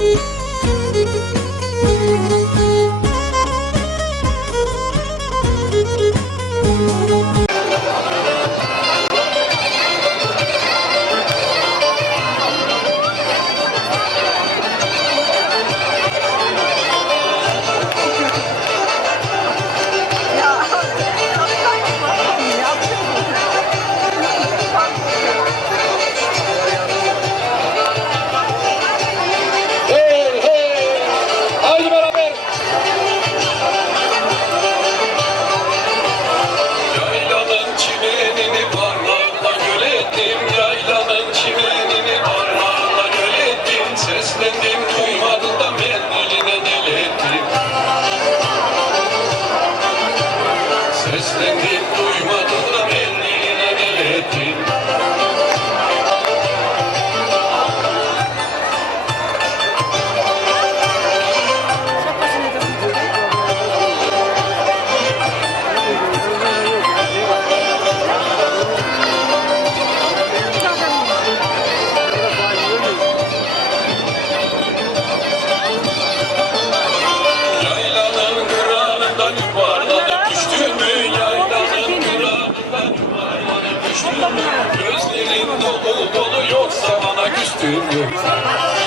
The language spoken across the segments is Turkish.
Müzik to you.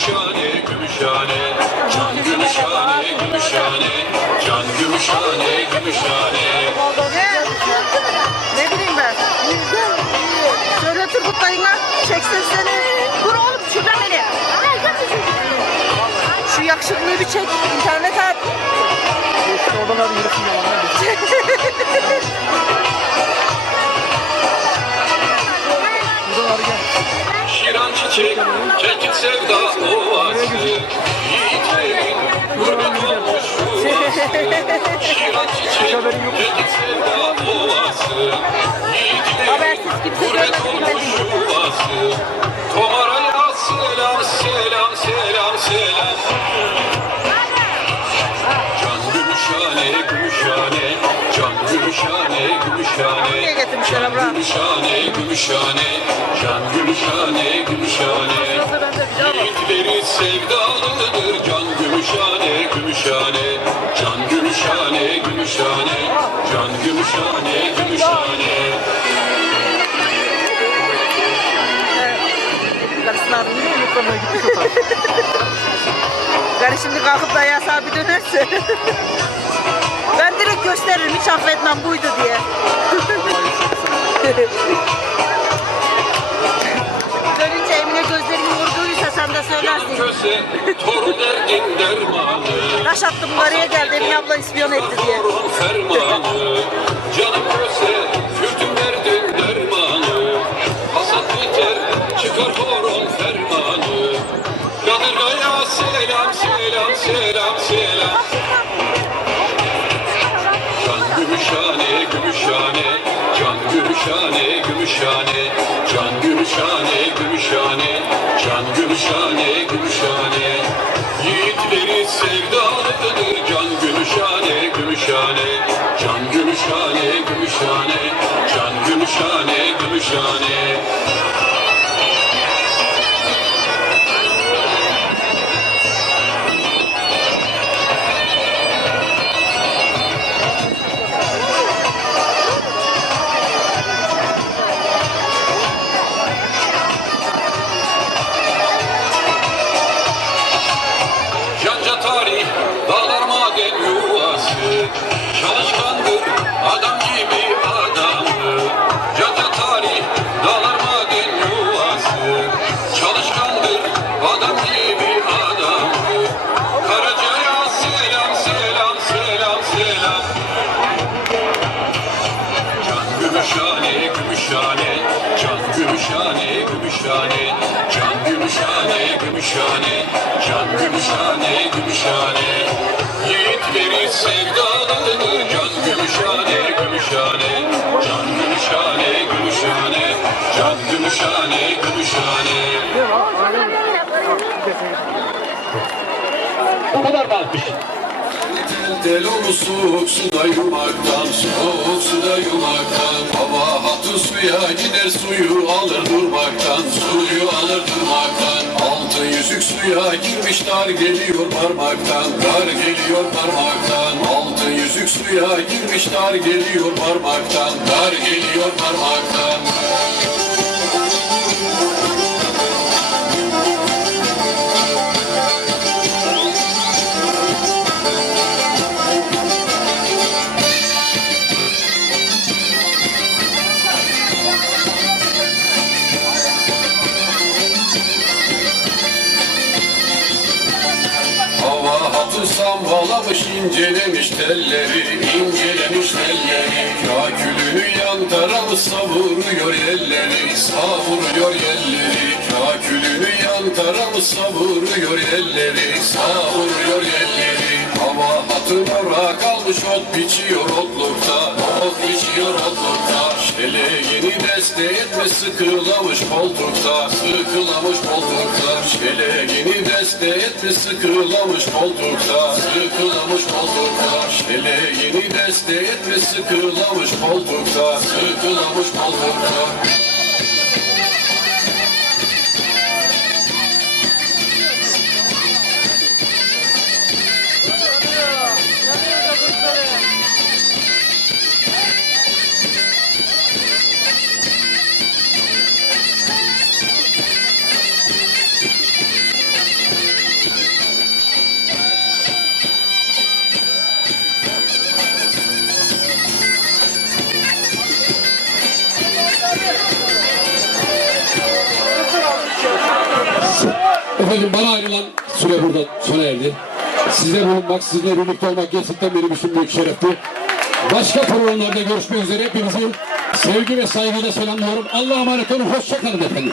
Gümüşhane, Gümüşhane, can Gümüşhane, Gümüşhane, can Gümüşhane, Gümüşhane. Ne? Ne bileyim ben? Söyle Turgut dayına çeksin seni. Dur oğlum şurada beni. Şu yakışıklıyı bir çek, internet at. Oradan abi yürüsün yalanlar. sevda ovası Habersiz Yiğitlerin gurbet olmuş Getirmişler Abraham? Gümüşhane, gümüşhane, can gümüşhane, gümüşhane. Yiğitleri sevdalıdır can gümüşhane, gümüşhane. Can gümüşhane, gümüşhane, can gümüşhane, gümüşhane. Karı şimdi kalkıp da yasağa bir dönerse. ben direkt gösteririm hiç affetmem buydu diye. Görünce Emine gözlerimi vurduysa sen de söylersin. köse, torun derdin dermanı. Taş attım karıya geldi Emine abla ispiyon etti diye. Fermanı. Canım köse, kürtüm derdin dermanı. Hasat biter, çıkar horon fermanı. Kadırgaya selam, selam, selam, selam. Can gümüşhane, gümüşhane, gümüşhane, gümüşhane, can gümüşhane, gümüşhane, can gümüşhane, gümüşhane. Yiğitleri sevdalıdır can gümüşhane, gümüşhane, can gümüşhane, gümüşhane, can gümüşhane, gümüşhane. Gümüşhane, can gümüşhane, gümüşhane. Yiğitleri sevdalıdır can gümüşhane, gümüşhane, can gümüşhane, gümüşhane, can gümüşhane, gümüşhane. Bu kadar kalkmış. Olur soğuk suda yumaktan, soğuk suda yumaktan. Hava hatı suya gider suyu alır durmaktan, suyu alır durmaktan. Altın yüzük suya girmiş dar geliyor parmaktan, dar geliyor parmaktan. Altın yüzük suya girmiş dar geliyor parmaktan, dar geliyor parmaktan sambalamış incelemiş telleri incelemiş telleri. Kakülünü yan tarafı savuruyor elleri savuruyor elleri. Kakülünü yan tarafı savuruyor elleri savuruyor elleri. Hava hatın ora kalmış ot biçiyor otlukta etmiş sıkılamış koltukta Sıkılamış koltukta. Şeleğini deste etmiş sıkılamış koltukta Sıkılamış koltukta. Şeleğini deste etmiş sıkılamış koltukta Sıkılamış koltukta Efendim bana ayrılan süre burada sona erdi. Sizle bulunmak, sizinle birlikte olmak gerçekten benim için büyük şerefti. Başka programlarda görüşmek üzere. Hepinizi sevgi ve saygıyla selamlıyorum. Allah'a emanet olun. Hoşçakalın efendim.